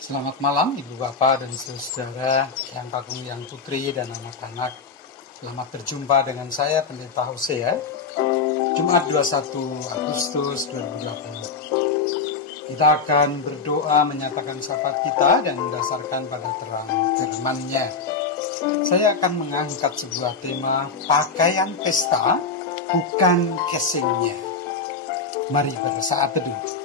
Selamat malam Ibu Bapak dan saudara yang kagum, yang putri dan anak-anak. Selamat berjumpa dengan saya Pendeta Hosea, Jumat 21 Agustus 2020. Kita akan berdoa menyatakan syafaat kita dan mendasarkan pada terang firman-Nya. Saya akan mengangkat sebuah tema, pakaian pesta bukan casingnya. Mari bersaat teduh.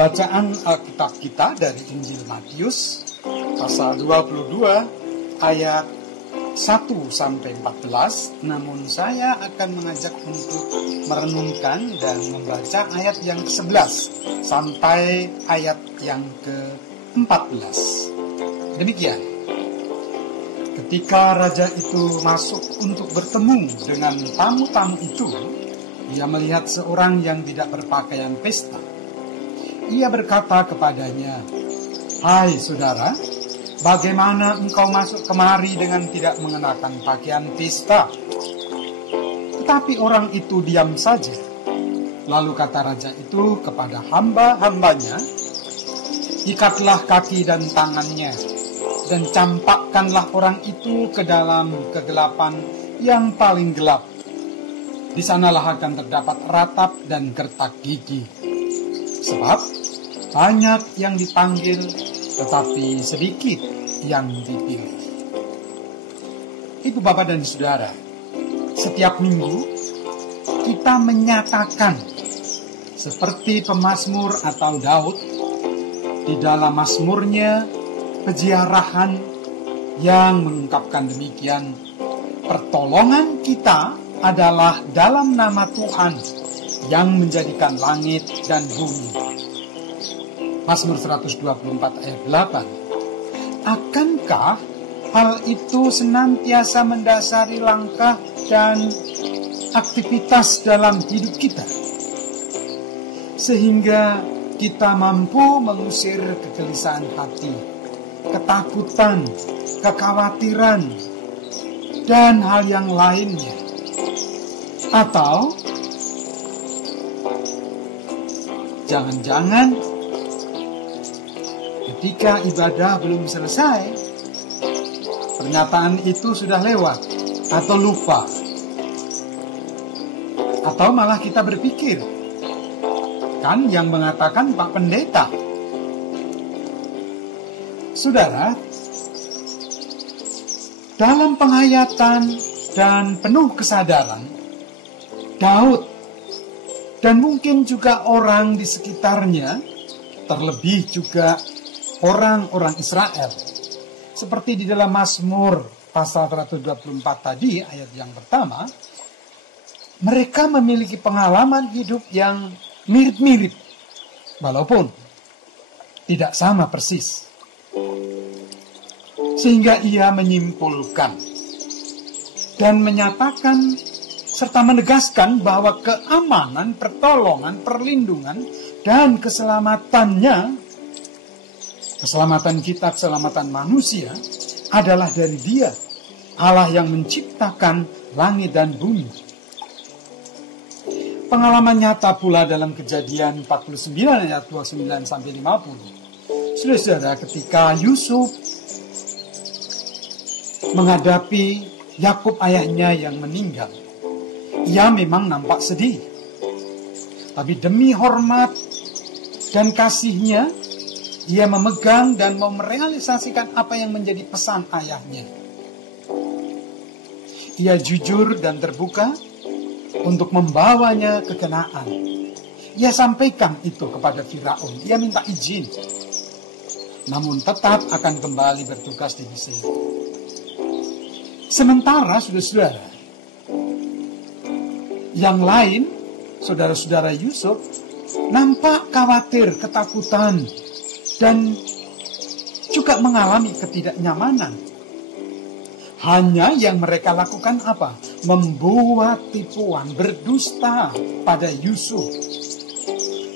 Bacaan Alkitab kita dari Injil Matius pasal 22 ayat 1-14. Namun saya akan mengajak untuk merenungkan dan membaca ayat yang ke-11 sampai ayat yang ke-14. Demikian. Ketika raja itu masuk untuk bertemu dengan tamu-tamu itu, ia melihat seorang yang tidak berpakaian pesta. Ia berkata kepadanya, "Hai saudara, bagaimana engkau masuk kemari dengan tidak mengenakan pakaian pesta?" Tetapi orang itu diam saja. Lalu kata raja itu kepada hamba-hambanya, "Ikatlah kaki dan tangannya, dan campakkanlah orang itu ke dalam kegelapan yang paling gelap. Di sanalah akan terdapat ratap dan gertak gigi. Sebab banyak yang dipanggil, tetapi sedikit yang dipilih." Ibu, Bapak, dan Saudara, setiap minggu kita menyatakan seperti pemazmur atau Daud di dalam mazmurnya, peziarahan yang mengungkapkan demikian, "Pertolongan kita adalah dalam nama Tuhan yang menjadikan langit dan bumi." Mazmur 124 ayat 8. Akankah hal itu senantiasa mendasari langkah dan aktivitas dalam hidup kita, sehingga kita mampu mengusir kegelisahan hati, ketakutan, kekhawatiran, dan hal yang lainnya? Atau jangan-jangan ketika ibadah belum selesai, pernyataan itu sudah lewat atau lupa, atau malah kita berpikir, kan yang mengatakan Pak Pendeta. Saudara, dalam penghayatan dan penuh kesadaran, Daud dan mungkin juga orang di sekitarnya, terlebih juga orang-orang Israel, seperti di dalam Mazmur pasal 124 tadi, ayat yang pertama, mereka memiliki pengalaman hidup yang mirip-mirip, walaupun tidak sama persis. Sehingga ia menyimpulkan dan menyatakan serta menegaskan bahwa keamanan, pertolongan, perlindungan, dan keselamatannya, keselamatan kita, keselamatan manusia, adalah dari Dia, Allah yang menciptakan langit dan bumi. Pengalaman nyata pula dalam Kejadian 49 ayat 29 sampai 50. Saudara-saudara, ketika Yusuf menghadapi Yakub ayahnya yang meninggal, ia memang nampak sedih. Tapi demi hormat dan kasihnya, ia memegang dan mau merealisasikan apa yang menjadi pesan ayahnya. Ia jujur dan terbuka untuk membawanya ke Kanaan. Ia sampaikan itu kepada Firaun. Ia minta izin, namun tetap akan kembali bertugas di Mesir. Sementara saudara-saudara yang lain, saudara-saudara Yusuf, nampak khawatir, ketakutan, dan juga mengalami ketidaknyamanan. Hanya yang mereka lakukan apa? Membuat tipuan, berdusta pada Yusuf.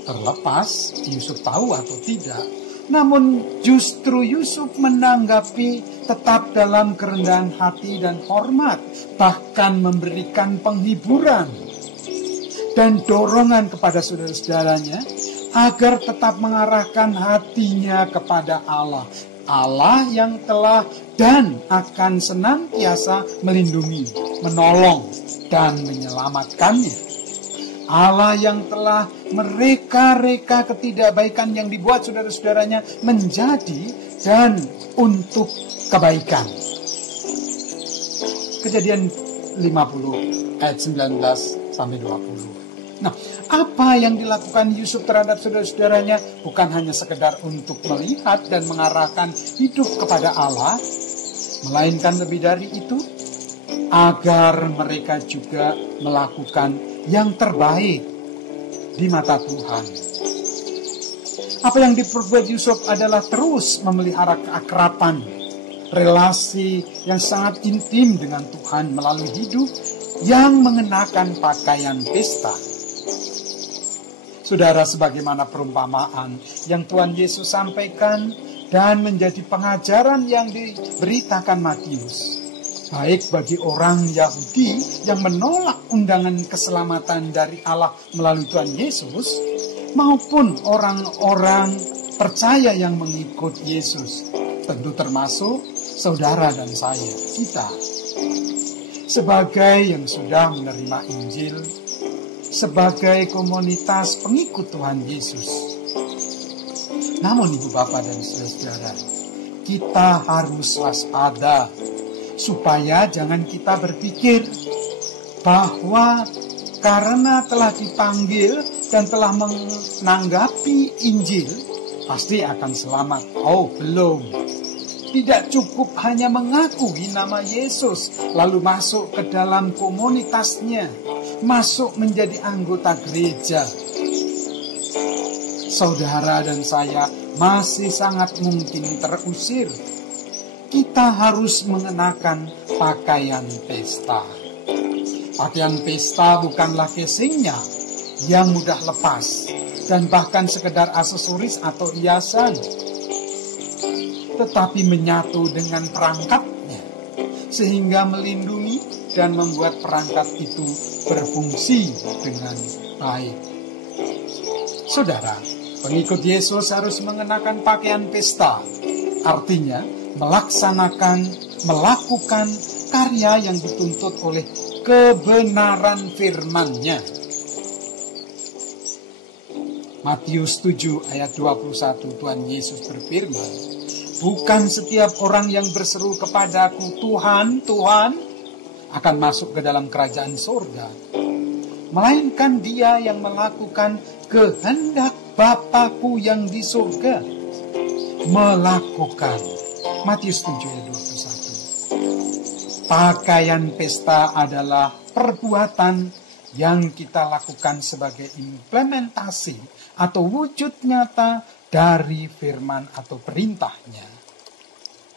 Terlepas Yusuf tahu atau tidak, namun justru Yusuf menanggapi tetap dalam kerendahan hati dan hormat, bahkan memberikan penghiburan dan dorongan kepada saudara-saudaranya agar tetap mengarahkan hatinya kepada Allah. Allah yang telah dan akan senantiasa melindungi, menolong, dan menyelamatkannya. Allah yang telah mereka-reka ketidakbaikan yang dibuat saudara-saudaranya menjadi dan untuk kebaikan. Kejadian 50 ayat 19 sampai 20. Nah, apa yang dilakukan Yusuf terhadap saudara-saudaranya bukan hanya sekedar untuk melihat dan mengarahkan hidup kepada Allah, melainkan lebih dari itu, agar mereka juga melakukan yang terbaik di mata Tuhan. Apa yang diperbuat Yusuf adalah terus memelihara keakraban, relasi yang sangat intim dengan Tuhan melalui hidup yang mengenakan pakaian pesta. Saudara, sebagaimana perumpamaan yang Tuhan Yesus sampaikan dan menjadi pengajaran yang diberitakan Matius, baik bagi orang Yahudi yang menolak undangan keselamatan dari Allah melalui Tuhan Yesus, maupun orang-orang percaya yang mengikut Yesus, tentu termasuk saudara dan saya, kita. Sebagai yang sudah menerima Injil, sebagai komunitas pengikut Tuhan Yesus. Namun ibu bapak dan saudara-saudara, kita harus waspada supaya jangan kita berpikir bahwa karena telah dipanggil dan telah menanggapi Injil pasti akan selamat. Oh, belum. Tidak cukup hanya mengakui nama Yesus lalu masuk ke dalam komunitasnya, masuk menjadi anggota gereja. Saudara dan saya masih sangat mungkin terusir. Kita harus mengenakan pakaian pesta. Pakaian pesta bukanlah casingnya yang mudah lepas dan bahkan sekedar aksesoris atau hiasan, tetapi menyatu dengan perangkatnya sehingga melindungi dan membuat perangkat itu berfungsi dengan baik. Saudara, pengikut Yesus harus mengenakan pakaian pesta, artinya melakukan karya yang dituntut oleh kebenaran firman-Nya. Matius 7 ayat 21, Tuhan Yesus berfirman, bukan setiap orang yang berseru kepadaku, Tuhan, Tuhan, akan masuk ke dalam kerajaan surga, melainkan dia yang melakukan kehendak Bapa-Ku yang di surga. Melakukan. Matius 7 ayat 21. Pakaian pesta adalah perbuatan yang kita lakukan sebagai implementasi atau wujud nyata dari firman atau perintahnya.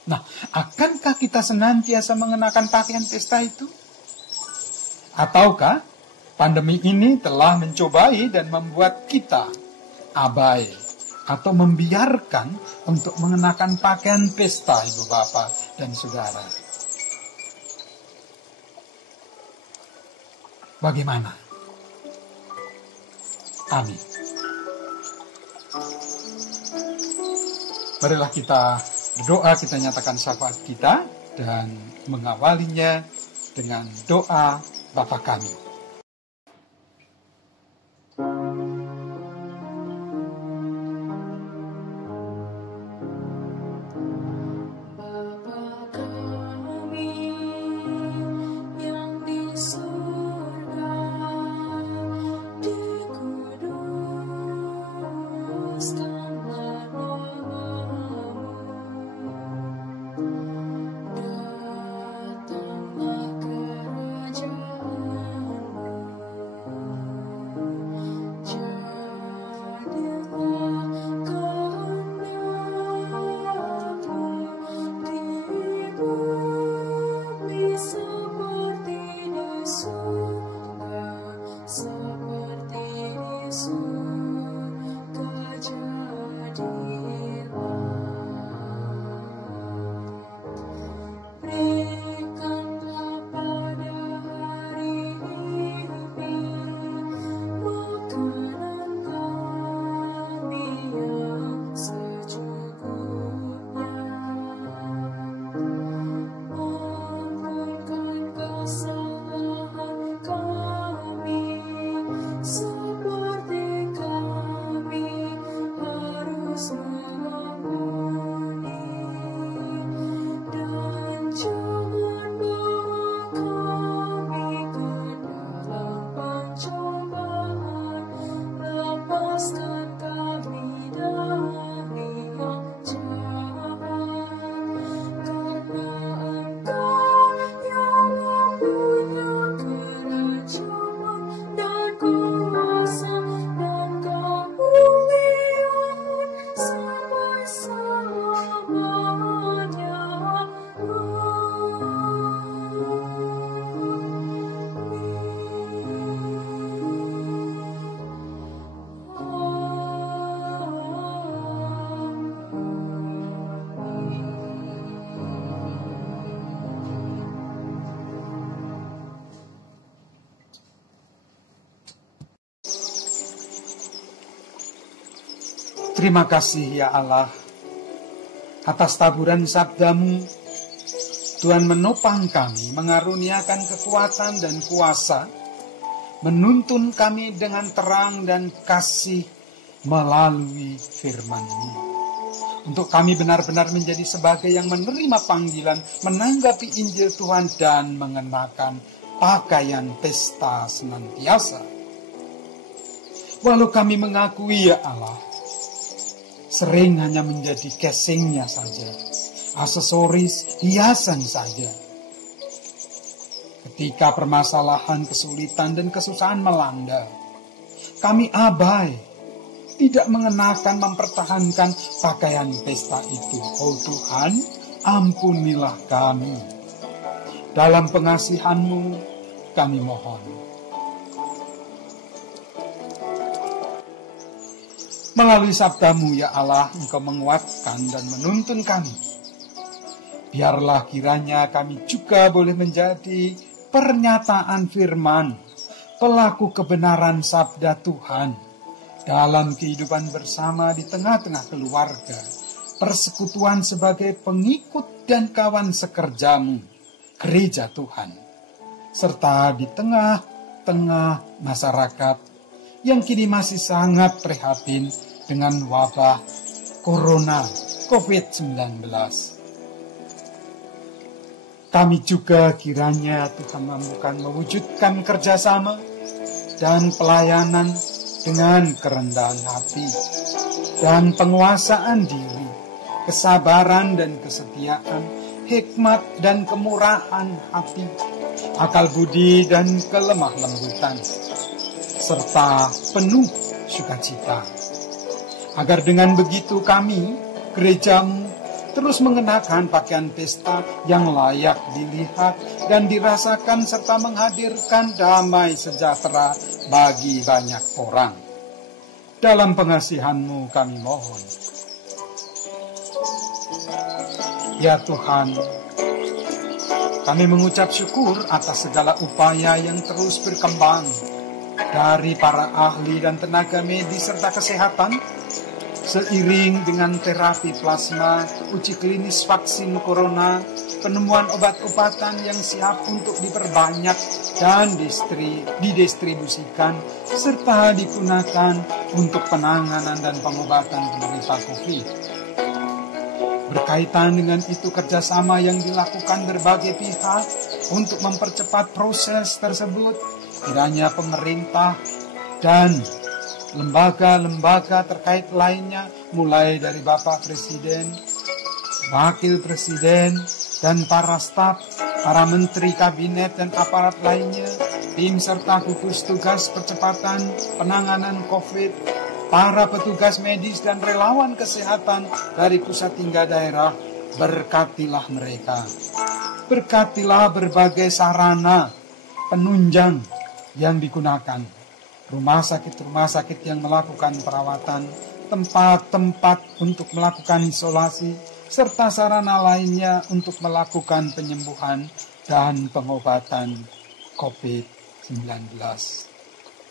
Nah, akankah kita senantiasa mengenakan pakaian pesta itu? Ataukah pandemi ini telah mencobai dan membuat kita abai atau membiarkan untuk mengenakan pakaian pesta, Ibu Bapak dan Saudara? Bagaimana? Amin. Marilah kita berdoa, kita nyatakan syafaat kita dan mengawalinya dengan doa Bapa kami. Terima kasih ya Allah, atas taburan sabda-Mu. Tuhan menopang kami, mengaruniakan kekuatan dan kuasa, menuntun kami dengan terang dan kasih melalui firman-Mu. Untuk kami benar-benar menjadi sebagai yang menerima panggilan, menanggapi Injil Tuhan dan mengenakan pakaian pesta senantiasa. Walau kami mengakui ya Allah, sering hanya menjadi casingnya saja, aksesoris, hiasan saja. Ketika permasalahan, kesulitan, dan kesusahan melanda, kami abai, tidak mengenakan, mempertahankan pakaian pesta itu. Oh Tuhan, ampunilah kami. Dalam pengasihan-Mu, kami mohon. Melalui sabda-Mu ya Allah, Engkau menguatkan dan menuntun kami. Biarlah kiranya kami juga boleh menjadi pernyataan firman, pelaku kebenaran sabda Tuhan, dalam kehidupan bersama di tengah-tengah keluarga, persekutuan sebagai pengikut dan kawan sekerja-Mu, gereja Tuhan, serta di tengah-tengah masyarakat yang kini masih sangat prihatin dengan wabah Corona COVID-19. Kami juga kiranya Tuhan mampukan mewujudkan kerjasama dan pelayanan dengan kerendahan hati dan penguasaan diri, kesabaran dan kesetiaan hikmat dan kemurahan hati, akal budi dan kelemah lembutan, serta penuh sukacita. Agar dengan begitu kami, gerejamu, terus mengenakan pakaian pesta yang layak dilihat dan dirasakan serta menghadirkan damai sejahtera bagi banyak orang. Dalam pengasihan-Mu kami mohon. Ya Tuhan, kami mengucap syukur atas segala upaya yang terus berkembang dari para ahli dan tenaga medis serta kesehatan, seiring dengan terapi plasma, uji klinis vaksin corona, penemuan obat-obatan yang siap untuk diperbanyak dan didistribusikan, serta digunakan untuk penanganan dan pengobatan penderita COVID. Berkaitan dengan itu, kerjasama yang dilakukan berbagai pihak untuk mempercepat proses tersebut, kiranya pemerintah dan lembaga-lembaga terkait lainnya, mulai dari Bapak Presiden, Wakil Presiden, dan para staf, para menteri kabinet dan aparat lainnya, tim serta gugus tugas percepatan penanganan COVID, para petugas medis dan relawan kesehatan dari pusat hingga daerah, berkatilah mereka. Berkatilah berbagai sarana penunjang yang digunakan, rumah sakit yang melakukan perawatan, tempat-tempat untuk melakukan isolasi, serta sarana lainnya untuk melakukan penyembuhan dan pengobatan COVID-19.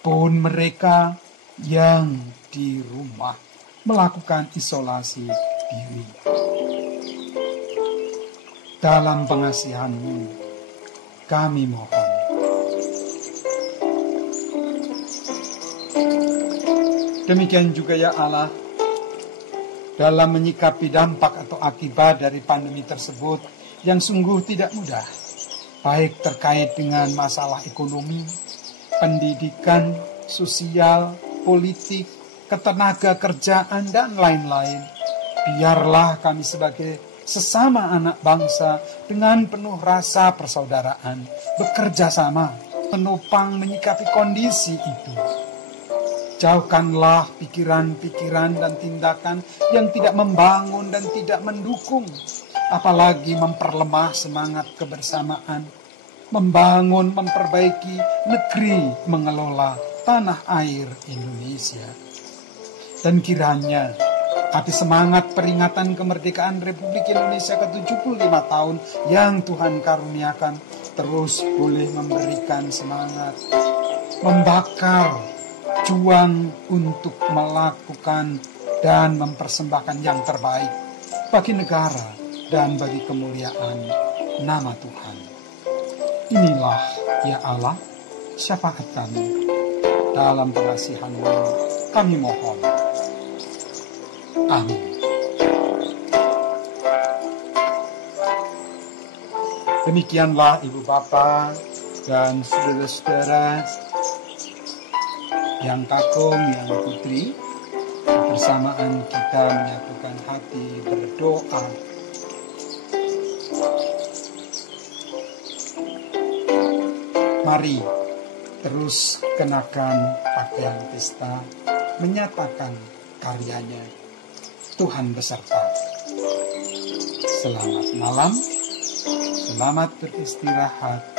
Pun mereka yang di rumah melakukan isolasi diri. Dalam pengasihan-Mu kami mohon. Demikian juga ya Allah, dalam menyikapi dampak atau akibat dari pandemi tersebut yang sungguh tidak mudah, baik terkait dengan masalah ekonomi, pendidikan, sosial, politik, ketenaga kerjaan, dan lain-lain. Biarlah kami sebagai sesama anak bangsa dengan penuh rasa persaudaraan bekerja sama, menopang menyikapi kondisi itu. Jauhkanlah pikiran-pikiran dan tindakan yang tidak membangun dan tidak mendukung, apalagi memperlemah semangat kebersamaan, membangun, memperbaiki negeri, mengelola tanah air Indonesia. Dan kiranya api semangat peringatan kemerdekaan Republik Indonesia ke-75 tahun yang Tuhan karuniakan terus boleh memberikan semangat, membakar juang untuk melakukan dan mempersembahkan yang terbaik bagi negara dan bagi kemuliaan nama Tuhan. Inilah ya Allah syafaat kami. Dalam pengasihan-Mu kami mohon. Amin. Demikianlah Ibu Bapa dan saudara-saudara yang kagum, yang putri, bersamaan kita menyatukan hati berdoa. Mari terus kenakan pakaian pesta, menyatakan karyanya. Tuhan beserta. Selamat malam, selamat beristirahat.